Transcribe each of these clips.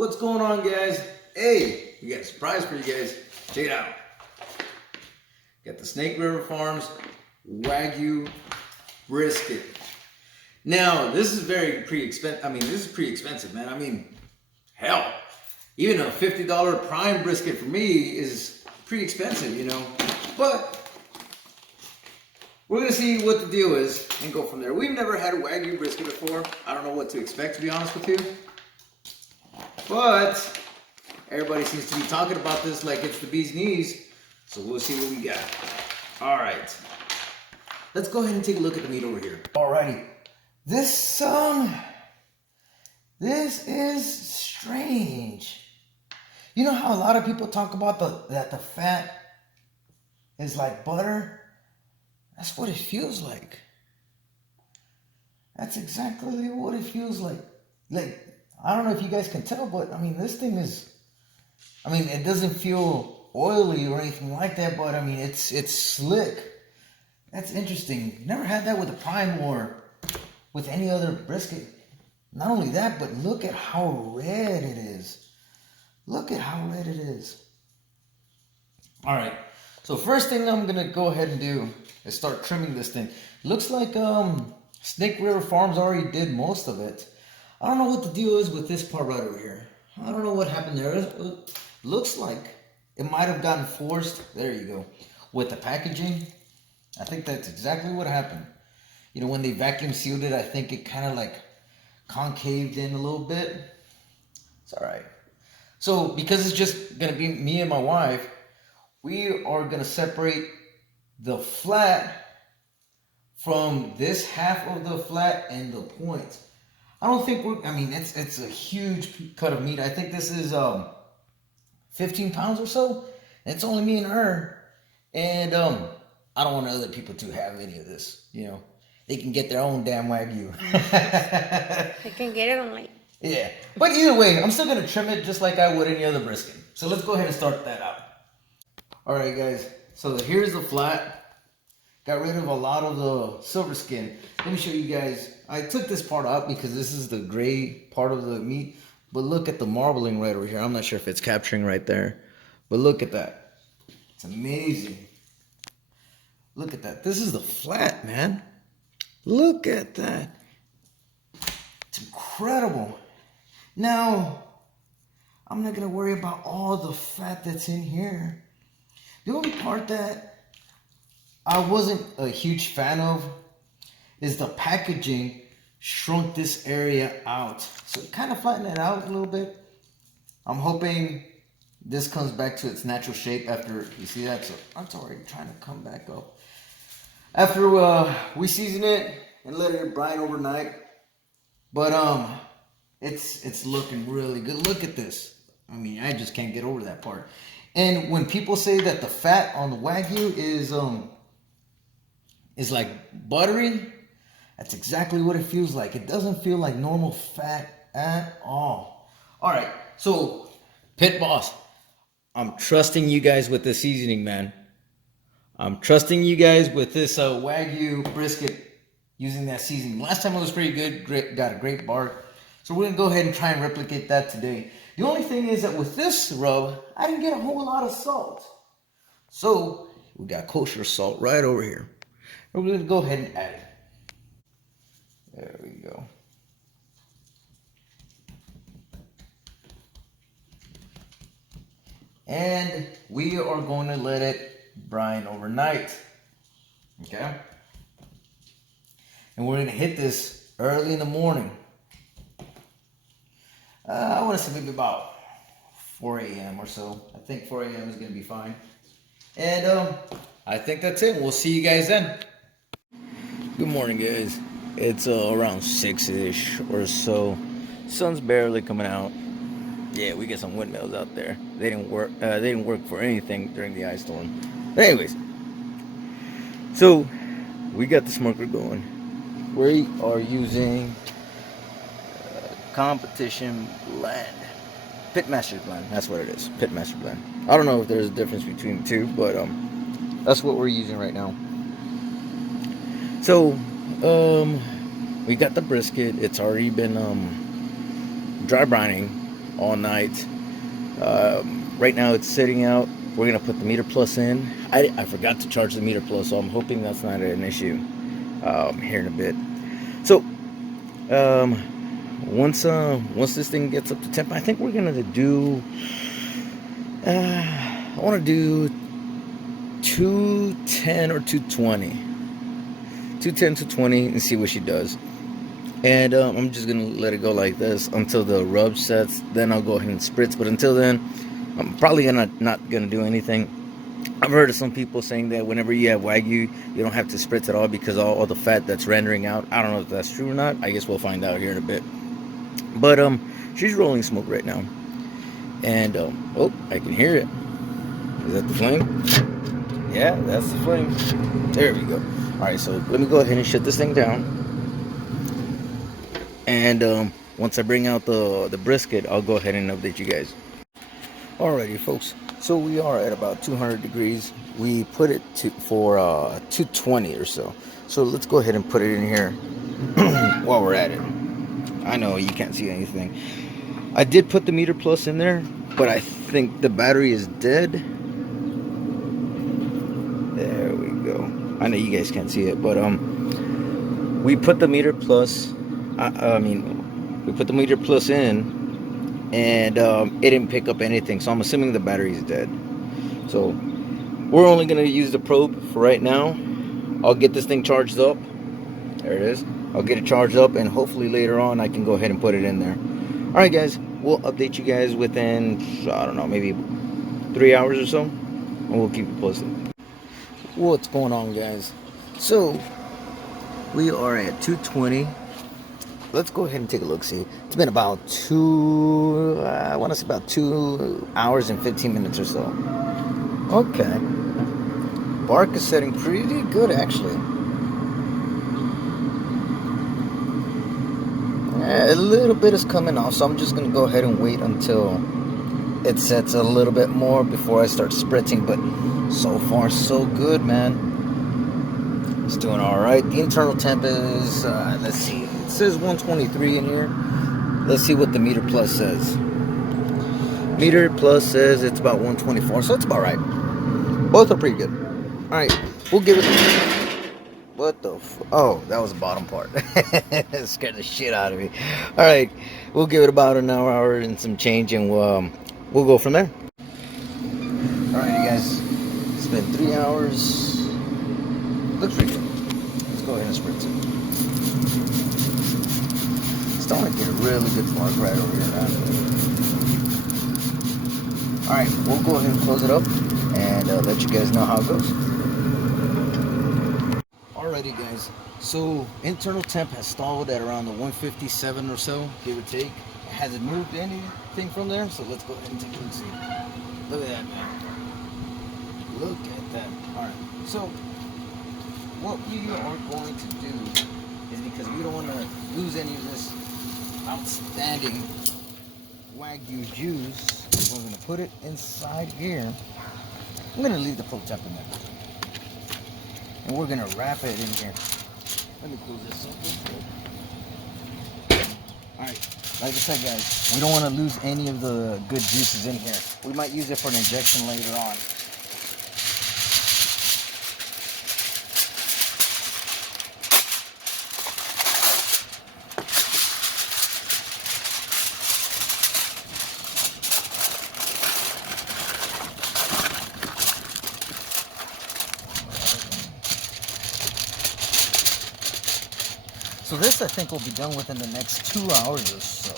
What's going on, guys? Hey, we got a surprise for you guys. Check it out. Got the Snake River Farms Wagyu brisket. Now, this is pretty expensive. This is pretty expensive, man. Hell, even a $50 prime brisket for me is pretty expensive, you know. But we're gonna see what the deal is and go from there. We've never had a Wagyu brisket before. I don't know what to expect, to be honest with you. But everybody seems to be talking about this like it's the bee's knees. So we'll see what we got. All right. Let's go ahead and take a look at the meat over here. Alrighty. This is strange. You know how a lot of people talk about that the fat is like butter? That's what it feels like. That's exactly what it feels like. Like, I don't know if you guys can tell, but this thing is, it doesn't feel oily or anything like that, but it's slick. That's interesting. Never had that with a prime or with any other brisket. Not only that, but look at how red it is. Look at how red it is. All right. So first thing I'm gonna go ahead and do is start trimming this thing. Looks like Snake River Farms already did most of it. I don't know what the deal is with this part right over here. I don't know what happened there. It looks like it might have gotten forced. There you go. With the packaging. I think that's exactly what happened. You know, when they vacuum sealed it, I think it kind of like concaved in a little bit. It's all right. So because it's just going to be me and my wife, we are going to separate the flat from this half of the flat and the point. I don't think it's a huge cut of meat. I think this is 15 pounds or so. It's only me and her. And I don't want other people to have any of this, you know. They can get their own damn Wagyu. They can get it on Yeah. But either way, I'm still going to trim it just like I would any other brisket. So let's go ahead and start that out. Alright guys, so here's the flat. Got rid of a lot of the silver skin. Let me show you guys. I took this part out because this is the gray part of the meat. But look at the marbling right over here. I'm not sure if it's capturing right there. But look at that. It's amazing. Look at that. This is the flat, man. Look at that. It's incredible. Now, I'm not going to worry about all the fat that's in here. The only part that I wasn't a huge fan of is the packaging shrunk this area out. So kind of flattened it out a little bit. I'm hoping this comes back to its natural shape after you see that. So it's already trying to come back up. After we season it and let it brine overnight. But it's looking really good. Look at this. I just can't get over that part. And when people say that the fat on the Wagyu is like buttery, that's exactly what it feels like. It doesn't feel like normal fat at all. All right, so Pit Boss, I'm trusting you guys with the seasoning, man. I'm trusting you guys with this Wagyu brisket using that seasoning. Last time it was pretty good. Got a great bark. So we're going to go ahead and try and replicate that today. The only thing is that with this rub, I didn't get a whole lot of salt. So we got kosher salt right over here. We're going to go ahead and add it. There we go. And we are going to let it brine overnight. Okay? And we're going to hit this early in the morning. I want to say maybe about 4 a.m. or so. I think 4 a.m. is going to be fine. And I think that's it. We'll see you guys then. Good morning, guys. It's around 6-ish or so. Sun's barely coming out. Yeah, we get some windmills out there. They didn't work. They didn't work for anything during the ice storm. But anyways, so we got the smoker going. We are using competition blend, Pitmaster blend. That's what it is, Pitmaster blend. I don't know if there's a difference between the two, but that's what we're using right now. So we got the brisket. It's already been dry brining. all night. Right now it's sitting out. We're gonna put the meter plus in. I forgot to charge the meter plus, so I'm hoping that's not an issue here in a bit. So um, once this thing gets up to temp, I think we're gonna do. I want to do 210 or 220. 210 to 20 and see what she does. And I'm just gonna let it go like this until the rub sets. Then I'll go ahead and spritz. But until then, I'm probably not gonna do anything. I've heard of some people saying that whenever you have Wagyu, you don't have to spritz at all because all the fat that's rendering out. I don't know if that's true or not. I guess we'll find out here in a bit. But she's rolling smoke right now, and oh, I can hear it. Is that the flame? Yeah, that's the flame. There we go. All right, so let me go ahead and shut this thing down. And once I bring out the brisket, I'll go ahead and update you guys. Alrighty, folks. So we are at about 200 degrees. We put it for 220 or so. So let's go ahead and put it in here while we're at it. I know you can't see anything. I did put the meter plus in there, but I think the battery is dead. There we go. I know you guys can't see it, but we put the meter plus. We put the meter plus in, and it didn't pick up anything. So I'm assuming the battery is dead. So we're only gonna use the probe for right now. I'll get this thing charged up. There it is. I'll get it charged up, and hopefully later on I can go ahead and put it in there. All right, guys. We'll update you guys within, I don't know, maybe 3 hours or so, and we'll keep you posted. What's going on, guys? So we are at 220. Let's go ahead and take a look. See, it's been about I want to say about 2 hours and 15 minutes or so. Okay, bark is setting pretty good actually. A little bit is coming off, so I'm just gonna go ahead and wait until it sets a little bit more before I start spritzing. But so far so good, man. It's doing all right. The internal temp is let's see, it says 123 in here. Let's see what the meter plus says. Meter plus says it's about 124, so it's about right. Both are pretty good. All right, we'll give it. What the oh, that was the bottom part. It scared the shit out of me. All right, we'll give it about an hour and some change, and we'll go from there. All right, you guys, it's been 3 hours. Looks pretty good. Let's go ahead and spritz it. It's starting to get a really good bark right over here, man. All right, we'll go ahead and close it up and let you guys know how it goes. Alrighty, guys, so internal temp has stalled at around the 157 or so, give or take. It hasn't moved anything from there, so let's go ahead and take a look. See, look at that, man. Look at that. All right, so what we are going to do is, because we don't want to lose any of this outstanding Wagyu juice, we're going to put it inside here. I'm going to leave the pro temp in there. And we're gonna wrap it in here. Let me close this up. Alright, like I said, guys, we don't want to lose any of the good juices in here. We might use it for an injection later on. So this, I think, will be done within the next 2 hours or so.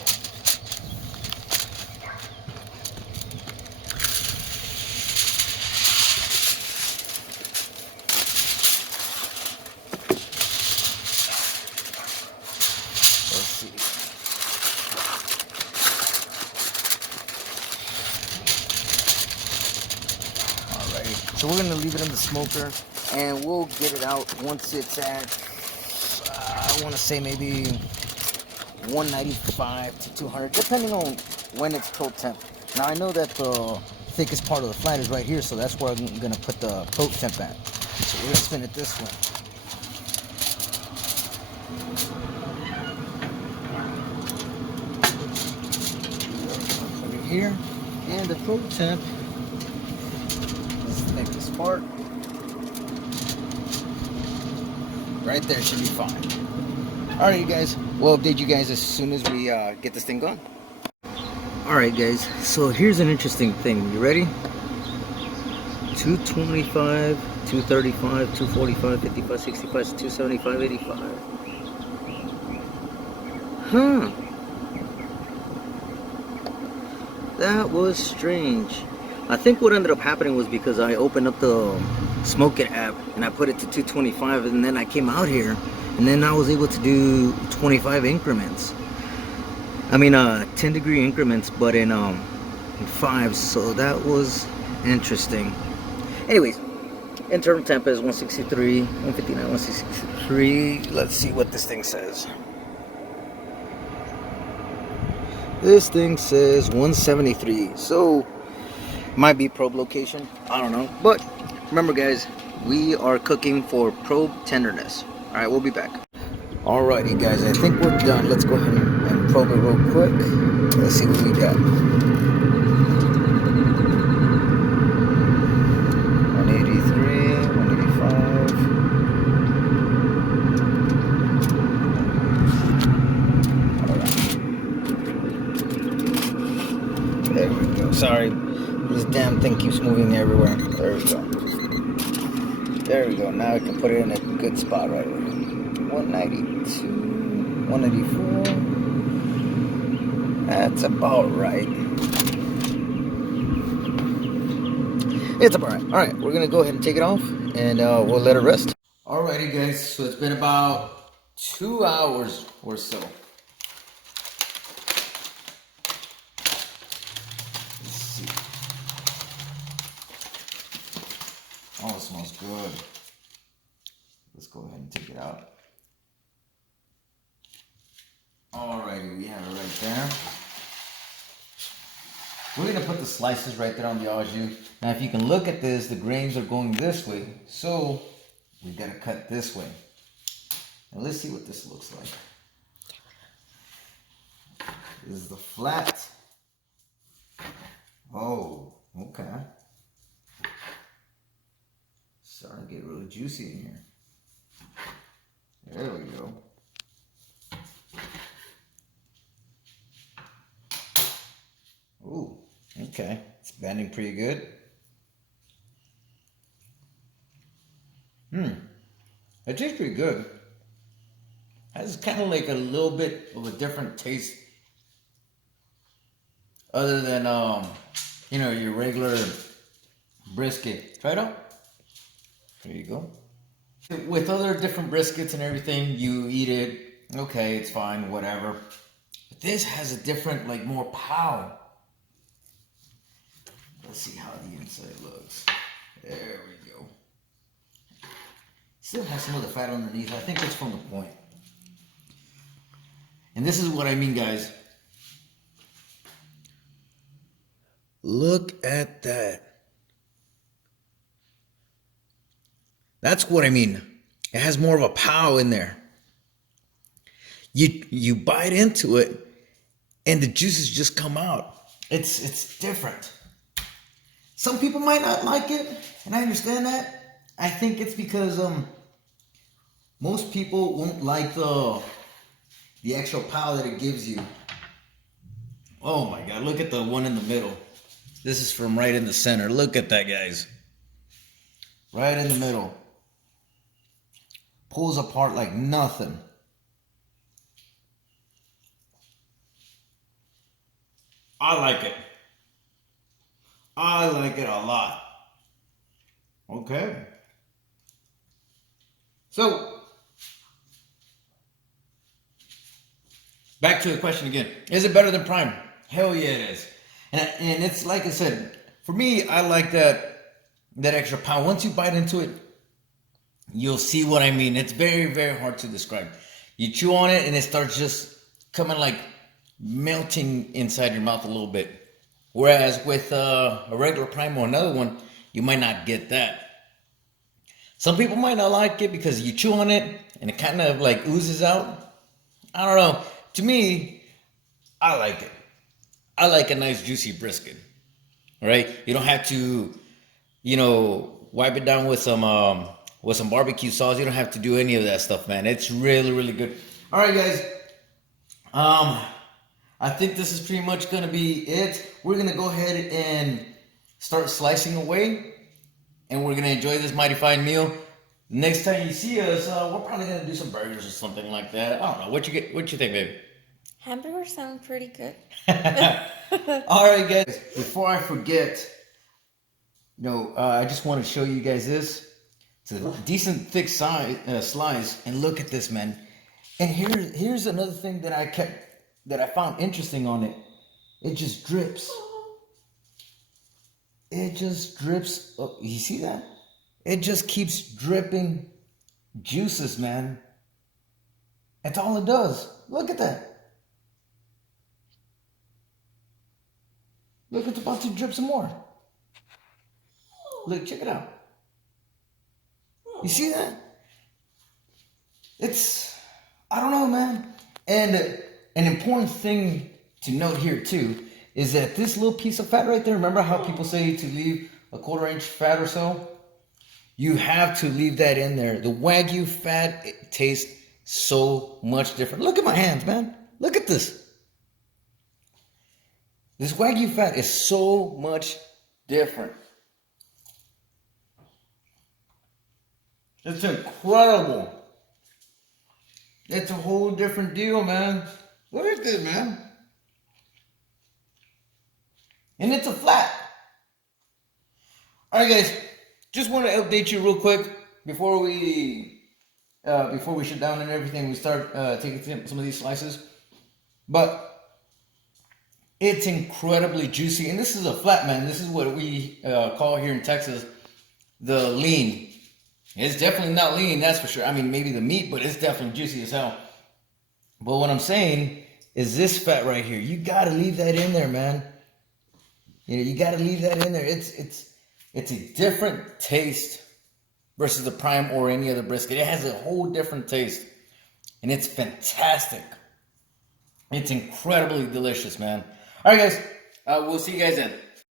Let's see. Alrighty. So we're going to leave it in the smoker, and we'll get it out once it's at, I want to say maybe 195 to 200, depending on when it's pro temp. Now I know that the thickest part of the flat is right here, so that's where I'm going to put the pro temp at. So we're going to spin it this way. here. And the pro temp, this next part, right there should be fine. Alright, you guys, we'll update you guys as soon as we get this thing going. Alright guys, so here's an interesting thing. You ready? 225, 235, 245, 55, 65, 275, 85. Huh. That was strange. I think what ended up happening was because I opened up the Smoke It app and I put it to 225, and then I came out here and then I was able to do 25 increments. I mean 10-degree increments, but in fives, so that was interesting. Anyways, internal temp is 163, 159, 163. Let's see what this thing says. This thing says 173, so might be probe location, I don't know. But remember guys, we are cooking for probe tenderness. Alright, we'll be back. Alrighty guys, I think we're done. Let's go ahead and probe it real quick. Let's see what we got. 183, 185. Alright. There we go. Sorry, this damn thing keeps moving everywhere. There we go. There we go. Now I can put it in a good spot right away. 192, 184. That's about right. It's about right. Alright, we're gonna go ahead and take it off and we'll let it rest. Alrighty guys, so it's been about 2 hours or so. Let's see. Oh, it smells good. Let's go ahead and take it out. Alrighty, we have it right there. We're going to put the slices right there on the au jus. Now if you can look at this, the grains are going this way, so we got to cut this way. Now let's see what this looks like. This is the flat. Oh, okay. Starting to get really juicy in here. There we go. Ooh, okay. It's bending pretty good. It tastes pretty good. Has kind of like a little bit of a different taste, other than you know, your regular brisket. Try it out. There you go. With other different briskets and everything, you eat it, okay, it's fine, whatever. But this has a different, like, more pow. Let's see how the inside looks. There we go. Still has some of the fat underneath. I think it's from the point. And this is what I mean, guys. Look at that. That's what I mean. It has more of a pow in there. You bite into it and the juices just come out. It's different. Some people might not like it, and I understand that. I think it's because most people won't like the extra pow that it gives you. Oh my God, look at the one in the middle. This is from right in the center. Look at that, guys. Right in the middle. Pulls apart like nothing. I like it. I like it a lot. Okay. So, back to the question again. Is it better than Prime? Hell yeah it is. And it's like I said, for me, I like that extra pound. Once you bite into it, you'll see what I mean. It's very, very hard to describe. You chew on it and it starts just coming like melting inside your mouth a little bit. Whereas with a regular Prime or another one, you might not get that. Some people might not like it because you chew on it and it kind of like oozes out. I don't know. To me, I like it. I like a nice juicy brisket. All right, you don't have to, wipe it down with some barbecue sauce. You don't have to do any of that stuff, man. It's really, really good. All right, guys. I think this is pretty much gonna be it. We're gonna go ahead and start slicing away, and we're gonna enjoy this mighty fine meal. Next time you see us, we're probably gonna do some burgers or something like that. I don't know. What you think, baby? Hamburgers sound pretty good. All right, guys. Before I forget, I just want to show you guys this. It's a decent thick slice, and look at this, man. And here's another thing that I found interesting on it. It just drips. It just drips. Oh, you see that? It just keeps dripping juices, man. That's all it does. Look at that. Look, it's about to drip some more. Look, check it out. You see that? I don't know, man. And an important thing to note here too is that this little piece of fat right there, remember how people say to leave a 1/4 inch fat or so? You have to leave that in there. The Wagyu fat, it tastes so much different. Look at my hands, man. Look at this. This Wagyu fat is so much different. It's incredible. It's a whole different deal, man. Look at this, man. And it's a flat. All right, guys. Just want to update you real quick before we shut down and everything. We start taking some of these slices, but it's incredibly juicy. And this is a flat, man. This is what we call here in Texas the lean. It's definitely not lean, that's for sure. I mean, maybe the meat, but it's definitely juicy as hell. But what I'm saying is this fat right here. You gotta leave that in there, man. You gotta leave that in there. It's a different taste versus the prime or any other brisket. It has a whole different taste, and it's fantastic. It's incredibly delicious, man. All right, guys. We'll see you guys then.